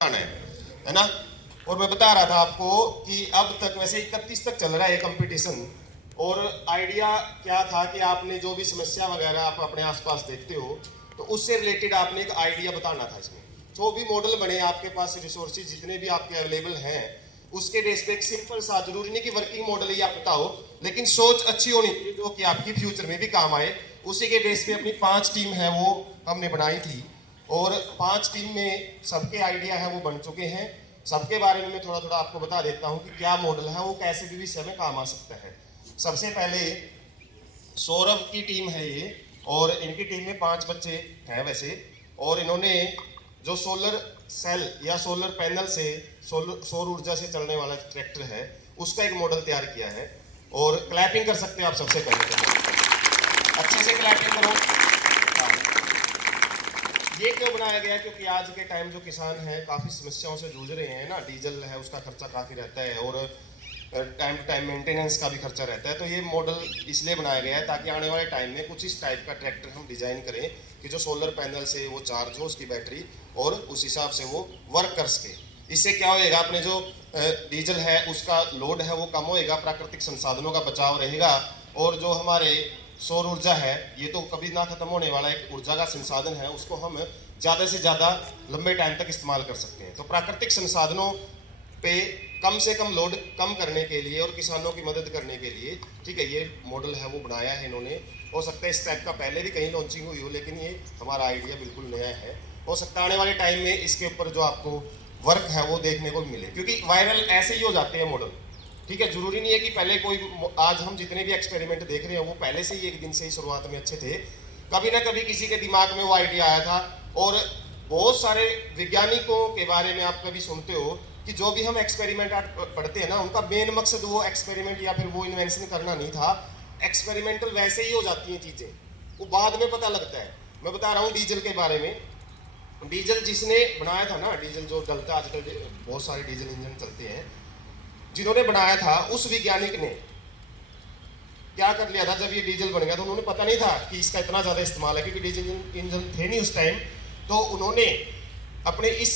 है ना। और मैं बता रहा था आपको कि अब तक वैसे 31 तक चल रहा है ये कंपटीशन। और आइडिया क्या था कि आपने जो भी समस्या वगैरह आप अपने आसपास देखते हो तो उससे रिलेटेड आपने एक आइडिया बताना था इसमें। जो भी मॉडल बने आपके पास रिसोर्सेज जितने भी आपके अवेलेबल हैं उसके बेस पे एक सिंपल सा, जरूरी नहीं कि वर्किंग मॉडल ही आप बताओ, लेकिन सोच अच्छी होनी चाहिए जो कि आपकी फ्यूचर में भी काम आए। उसी के बेस पे अपनी 5 टीम है वो हमने बनाई थी और 5 टीम में सबके आइडिया है वो बन चुके हैं। सबके बारे में मैं थोड़ा थोड़ा आपको बता देता हूँ कि क्या मॉडल है वो कैसे भी विषय में काम आ सकता है। सबसे पहले सौरभ की टीम है ये, और इनकी टीम में 5 बच्चे हैं वैसे। और इन्होंने जो सोलर सेल या सोलर पैनल से सौर ऊर्जा से चलने वाला ट्रैक्टर है उसका एक मॉडल तैयार किया है। और क्लैपिंग कर सकते हैं आप सबसे पहले तो अच्छे से क्लैपिंग करो। हाँ, ये क्यों बनाया गया क्योंकि आज के टाइम जो किसान हैं काफ़ी समस्याओं से जूझ रहे हैं ना। डीजल है उसका खर्चा काफ़ी रहता है और टाइम टू टाइम मेंटेनेंस का भी खर्चा रहता है। तो ये मॉडल इसलिए बनाया गया है ताकि आने वाले टाइम में कुछ इस टाइप का ट्रैक्टर हम डिज़ाइन करें कि जो सोलर पैनल से वो चार्ज हो उसकी बैटरी और उस हिसाब से वो वर्क कर सके। इससे क्या होएगा, अपने जो डीजल है उसका लोड है वो कम होएगा, प्राकृतिक संसाधनों का बचाव रहेगा। और जो हमारे सौर ऊर्जा है ये तो कभी ना खत्म होने वाला एक ऊर्जा का संसाधन है, उसको हम ज़्यादा से ज़्यादा लंबे टाइम तक इस्तेमाल कर सकते हैं। तो प्राकृतिक संसाधनों पे कम से कम लोड कम करने के लिए और किसानों की मदद करने के लिए, ठीक है, ये मॉडल है वो बनाया है इन्होंने। हो सकता है इस टाइप का पहले भी कहीं लॉन्चिंग हुई हो, लेकिन ये हमारा आइडिया बिल्कुल नया है। हो सकता है आने वाले टाइम में इसके ऊपर जो आपको वर्क है वो देखने को मिले, क्योंकि वायरल ऐसे ही हो जाते हैं मॉडल। ठीक है, जरूरी नहीं है कि पहले कोई, आज हम जितने भी एक्सपेरिमेंट देख रहे हैं वो पहले से ही एक दिन से ही शुरुआत में अच्छे थे। कभी ना कभी किसी के दिमाग में वो आइडिया आया था। और बहुत सारे वैज्ञानिकों के बारे में आप कभी सुनते हो कि जो भी हम एक्सपेरिमेंट पढ़ते हैं ना उनका मेन मकसद वो एक्सपेरिमेंट या फिर वो इन्वेंशन करना नहीं था। एक्सपेरिमेंटल वैसे ही हो जाती हैं चीज़ें, वो बाद में पता लगता है। मैं बता रहा हूँ डीजल के बारे में। डीजल जिसने बनाया था ना, डीजल जो डलता आजकल बहुत सारे डीजल इंजन चलते हैं, जिन्होंने बनाया था उस वैज्ञानिक ने क्या कर लिया था, जब ये डीजल बन गया तो उन्होंने पता नहीं था कि इसका इतना ज़्यादा इस्तेमाल है क्योंकि डीजल इंजन थे नहीं उस टाइम। तो उन्होंने अपने इस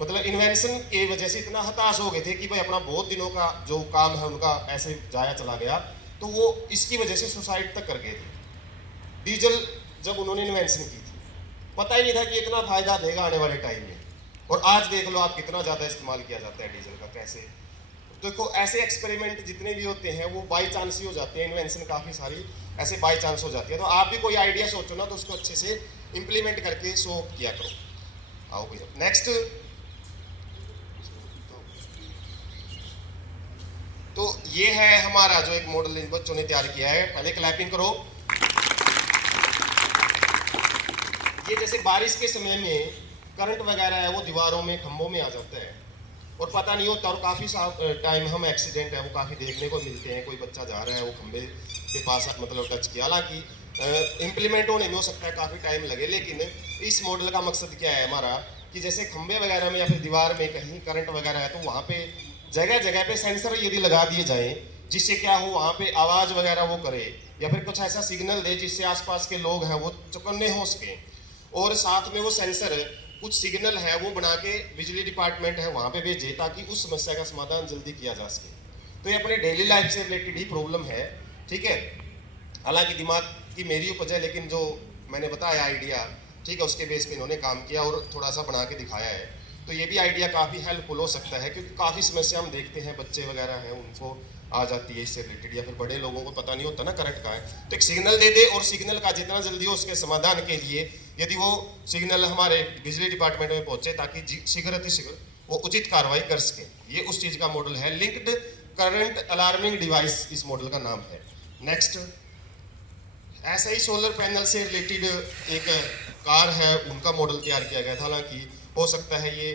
मतलब इन्वेंशन के वजह से इतना हताश हो गए थे कि भाई अपना बहुत दिनों का जो काम है उनका ऐसे जाया चला गया। तो वो इसकी वजह से सुसाइड तक कर गए थे। डीजल जब उन्होंने इन्वेंशन की थी पता ही नहीं था कि इतना फायदा देगा आने वाले टाइम में। और आज देख लो आप कितना ज़्यादा इस्तेमाल किया जाता है डीजल का, कैसे। देखो ऐसे एक्सपेरिमेंट जितने भी होते हैं वो बाई चांस ही हो जाते हैं। इन्वेंशन काफ़ी सारी ऐसे बाई चांस हो जाती है। तो आप भी कोई आइडिया सोचो ना तो उसको अच्छे से इम्प्लीमेंट करके शो किया करो। आओ भैया नेक्स्ट। तो ये है हमारा जो एक मॉडल इन बच्चों ने तैयार किया है। पहले क्लैपिंग करो। ये जैसे बारिश के समय में करंट वगैरह है वो दीवारों में खंभों में आ जाता है और पता नहीं होता। और काफ़ी टाइम हम एक्सीडेंट है वो काफ़ी देखने को मिलते हैं। कोई बच्चा जा रहा है वो खंभे के पास मतलब टच किया, हालांकि इम्प्लीमेंट होने में हो सकता है काफ़ी टाइम लगे। लेकिन इस मॉडल का मकसद क्या है हमारा कि जैसे खंभे वगैरह में या फिर दीवार में कहीं करंट वगैरह है तो वहाँ पे जगह जगह पे सेंसर यदि लगा दिए जाएं, जिससे क्या हो वहाँ पे आवाज़ वगैरह वो करे या फिर कुछ ऐसा सिग्नल दे जिससे आसपास के लोग हैं वो चौकन्ने हो सकें। और साथ में वो सेंसर कुछ सिग्नल है वो बना के बिजली डिपार्टमेंट है वहाँ पे भेजे ताकि उस समस्या का समाधान जल्दी किया जा सके। तो ये अपने डेली लाइफ से रिलेटेड ही प्रॉब्लम है, ठीक है। हालांकि दिमाग की मेरी उपज है, लेकिन जो मैंने बताया आइडिया, ठीक है, उसके बेस पे इन्होंने काम किया और थोड़ा सा बना के दिखाया है। तो ये भी आइडिया काफ़ी हेल्पफुल हो सकता है क्योंकि काफ़ी समस्या हम देखते हैं, बच्चे वगैरह हैं उनको आ जाती है इससे रिलेटेड, या फिर बड़े लोगों को पता नहीं होता ना करंट का है। तो एक सिग्नल दे दे और सिग्नल का जितना जल्दी हो उसके समाधान के लिए यदि वो सिग्नल हमारे बिजली डिपार्टमेंट में पहुंचे ताकि शीघ्र अतिशीघ्र वो उचित कार्रवाई कर सके। ये उस चीज़ का मॉडल है। लिंक्ड करंट अलार्मिंग डिवाइस इस मॉडल का नाम है। नेक्स्ट, ऐसा ही सोलर पैनल से रिलेटेड एक कार है उनका मॉडल तैयार किया गया था। हालांकि हो सकता है ये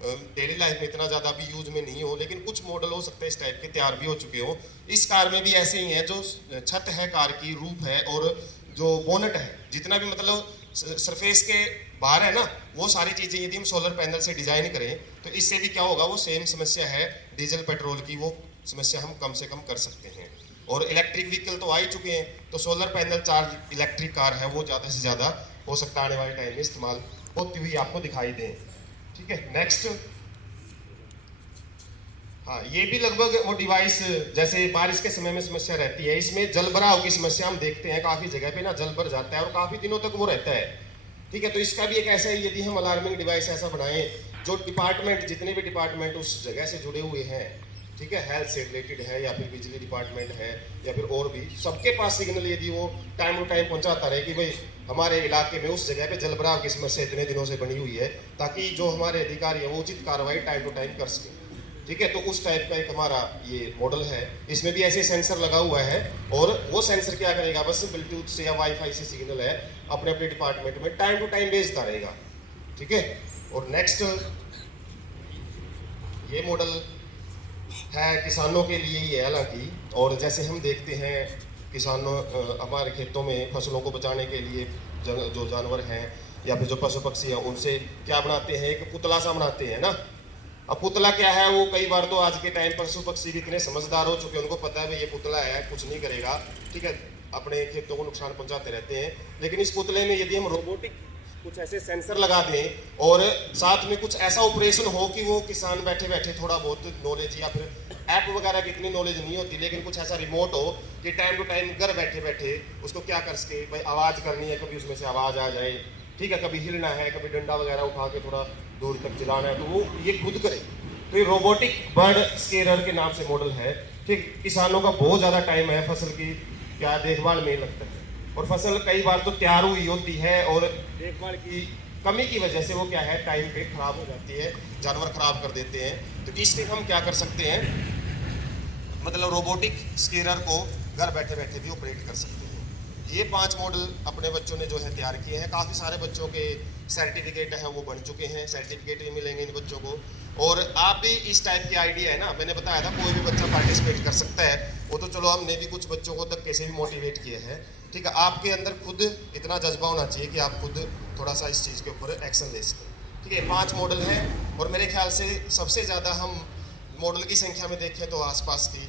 डेली लाइफ में इतना ज़्यादा भी यूज में नहीं हो, लेकिन कुछ मॉडल हो सकता है इस टाइप के तैयार भी हो चुके हो। इस कार में भी ऐसे ही है, जो छत है कार की, रूफ है और जो बोनट है, जितना भी मतलब सरफेस के बाहर है ना, वो सारी चीज़ें यदि हम सोलर पैनल से डिज़ाइन करें तो इससे भी क्या होगा, वो सेम समस्या है डीजल पेट्रोल की, वो समस्या हम कम से कम कर सकते हैं। और इलेक्ट्रिक व्हीकल तो आ ही चुके हैं, तो solar panel charge electric car है वो ज़्यादा से ज़्यादा हो सकता है आने वाले टाइम में इस्तेमाल होती हुई आपको दिखाई दें। ठीक है, नेक्स्ट। हाँ, ये भी लगभग वो डिवाइस, जैसे बारिश के समय में समस्या रहती है, इसमें जल भराव की समस्या हम देखते हैं काफ़ी जगह पे ना, जल भर जाता है और काफ़ी दिनों तक वो रहता है। ठीक है, तो इसका भी एक ऐसा ही, यदि हम अलार्मिंग डिवाइस ऐसा बनाएं जो डिपार्टमेंट, जितने भी डिपार्टमेंट उस जगह से जुड़े हुए हैं, ठीक है, हेल्थ से रिलेटेड है या फिर बिजली डिपार्टमेंट है या फिर और भी, सबके पास सिग्नल यदि वो टाइम टू टाइम पहुंचाता रहे कि भाई हमारे इलाके में उस जगह पे जल भराव की समस्या इतने दिनों से बनी हुई है, ताकि जो हमारे अधिकारी हैं वो उचित कार्रवाई टाइम टू टाइम कर सकें। ठीक है, तो उस टाइप का एक हमारा ये मॉडल है। इसमें भी ऐसे सेंसर लगा हुआ है और वो सेंसर क्या करेगा, बस ब्लूटूथ से या वाईफाई से सिग्नल है अपने अपने डिपार्टमेंट में टाइम टू टाइम भेजता रहेगा। ठीक है, और नेक्स्ट ये मॉडल है किसानों के लिए ही है हालांकि, और जैसे हम देखते हैं किसानों हमारे खेतों में फसलों को बचाने के लिए जो जानवर हैं या फिर जो पशु पक्षी हैं उनसे क्या बनाते हैं, एक पुतला सा बनाते हैं ना। अब पुतला क्या है, वो कई बार तो आज के टाइम पर पशु पक्षी भी इतने समझदार हो चुके हैं, उनको पता है भाई ये पुतला है, कुछ नहीं करेगा, ठीक है, अपने खेतों को नुकसान पहुंचाते रहते हैं। लेकिन इस पुतले में यदि हम रोबोटिक कुछ ऐसे सेंसर लगा दें और साथ में कुछ ऐसा ऑपरेशन हो कि वो किसान बैठे बैठे थोड़ा बहुत नॉलेज, या फिर ऐप वगैरह की इतनी नॉलेज नहीं होती, लेकिन कुछ ऐसा रिमोट हो कि टाइम टू टाइम घर बैठे बैठे उसको क्या कर सके, भाई आवाज़ करनी है, कभी उसमें से आवाज़ आ जाए, ठीक है, कभी हिलना है, कभी डंडा वगैरह उठा के थोड़ा दूर तक चलाना है, तो वो ये खुद करे। तो ये रोबोटिक बर्ड स्केरर के नाम से मॉडल है। ठीक, किसानों का बहुत ज़्यादा टाइम है फसल की क्या देखभाल में लगता है, और फसल कई बार तो तैयार हुई होती है और देखभाल की कमी की वजह से वो क्या है टाइम पे खराब हो जाती है, जानवर खराब कर देते हैं। तो इसमें हम क्या कर सकते हैं, मतलब रोबोटिक स्केरर को घर बैठे बैठे भी ऑपरेट कर सकते हैं। ये 5 मॉडल अपने बच्चों ने जो है तैयार किए हैं, काफ़ी सारे बच्चों के सर्टिफिकेट हैं वो बन चुके हैं, सर्टिफिकेट भी मिलेंगे इन बच्चों को। और आप भी इस टाइप की आइडिया है ना, मैंने बताया था कोई भी बच्चा पार्टिसिपेट कर सकता है, वो तो चलो हमने भी कुछ बच्चों को तक कैसे भी मोटिवेट किए हैं। ठीक है, आपके अंदर खुद इतना जज्बा होना चाहिए कि आप खुद थोड़ा सा इस चीज़ के ऊपर एक्शन ले सकें। ठीक है, 5 मॉडल हैं और मेरे ख्याल से सबसे ज़्यादा हम मॉडल की संख्या में देखें तो आसपास की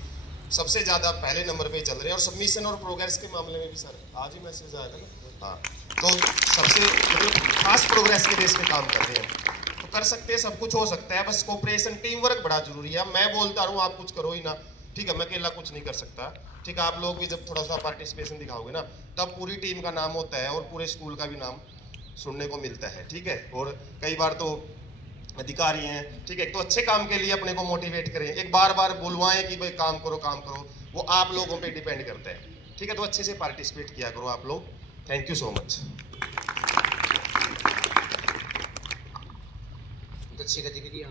सबसे ज़्यादा पहले नंबर पे चल रहे हैं। और सबमिशन और प्रोग्रेस के मामले में भी सर आज ही मैसेज आया था ना, हाँ, तो सबसे मतलब फास्ट प्रोग्रेस के बेस पे काम कर रहे हैं, तो कर सकते हैं, सब कुछ हो सकता है, बस कोऑपरेशन टीम वर्क बड़ा जरूरी है। मैं बोलता रहूँ आप कुछ करो ही ना, ठीक है, मैं अकेला कुछ नहीं कर सकता। ठीक है, आप लोग भी जब थोड़ा सा पार्टिसिपेशन दिखाओगे ना, तब पूरी टीम का नाम होता है और पूरे स्कूल का भी नाम सुनने को मिलता है। ठीक है, और कई बार तो अधिकारी हैं, ठीक है, तो अच्छे काम के लिए अपने को मोटिवेट करें, एक बार बार बुलवाएं कि भाई काम करो काम करो, वो आप लोगों पे डिपेंड करता है। ठीक है, तो अच्छे से पार्टिसिपेट किया करो आप लोग। Thank you so much. अच्छी गतिविधियाँ